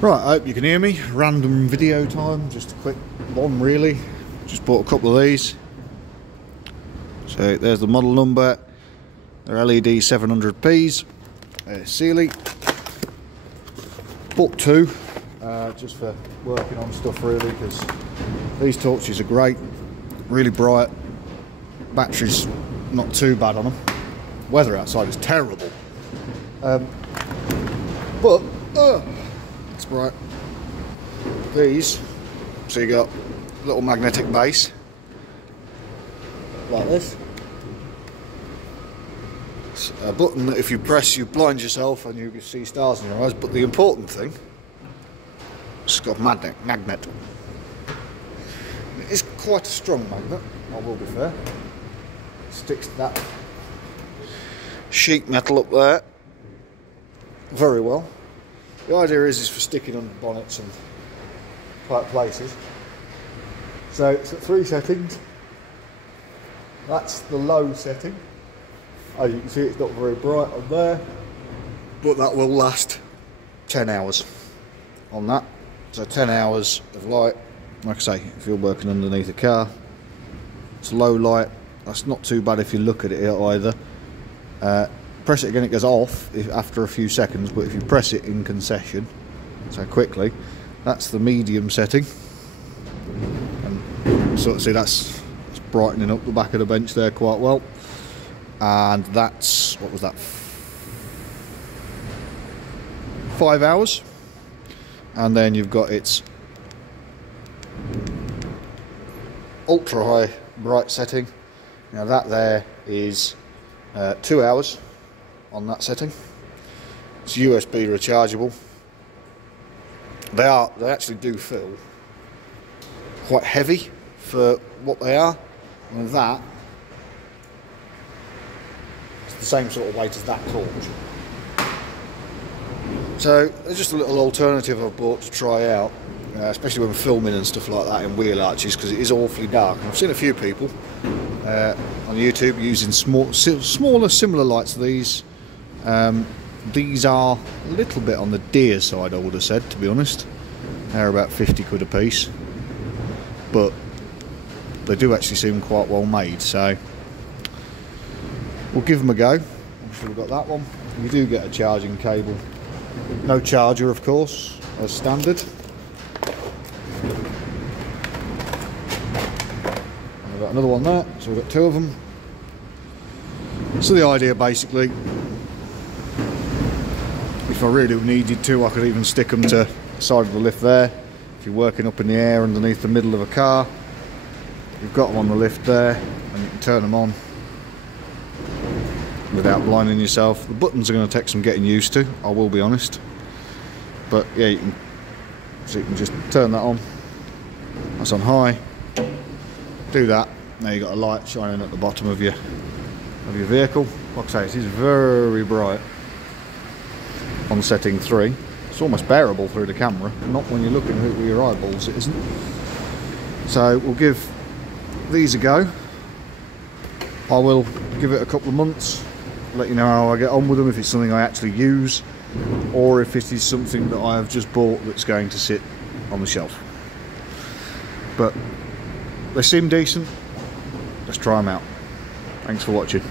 Right, I hope you can hear me. Random video time, just a quick one really. Just bought a couple of these. So there's the model number. They're LED700p's. Sealey. Bought two, just for working on stuff really, because these torches are great, really bright. Battery's not too bad on them. Weather outside is terrible. But it's bright. These, so you got a little magnetic base like this. It's a button that if you press you blind yourself and you can see stars in your eyes, but the important thing, it's got a magnet. It is quite a strong magnet, I will be fair. It sticks to that sheet metal up there very well. The idea is for sticking on bonnets and tight places. So it's at 3 settings. That's the low setting. As you can see, it's not very bright on there, but that will last 10 hours on that. So 10 hours of light. Like I say, if you're working underneath a car, it's low light. That's not too bad if you look at it either. Press it again, it goes off after a few seconds, but if you press it in concession, so quickly, that's the medium setting. And sort of see that's brightening up the back of the bench there quite well. And that's, what was that, 5 hours. And then you've got its ultra high bright setting. Now that there is 2 hours on that setting. It's USB rechargeable. They actually do feel quite heavy for what they are. And that, it's the same sort of weight as that torch. So there's just a little alternative I've bought to try out, especially when filming and stuff like that in wheel arches, because it is awfully dark. And I've seen a few people on YouTube using smaller similar lights to these. These are a little bit on the dear side, I would have said, to be honest. They're about 50 quid a piece, but they do actually seem quite well made, so we'll give them a go. I'm sure we've got that one. You do get a charging cable. No charger, of course, as standard. And we've got another one there, so we've got two of them. So the idea basically, if I really needed to, I could even stick them to the side of the lift there. If you're working up in the air underneath the middle of a car, you've got them on the lift there, and you can turn them on without blinding yourself. The buttons are going to take some getting used to, I will be honest. But yeah, you can just turn that on. That's on high. Do that. Now you've got a light shining at the bottom of your vehicle. Like I say, it is very bright on setting 3. It's almost bearable through the camera, not when you're looking at it with your eyeballs, it isn't. So we'll give these a go. I will give it a couple of months, let you know how I get on with them, if it's something I actually use, or if it is something that I have just bought that's going to sit on the shelf. But they seem decent. Let's try them out. Thanks for watching.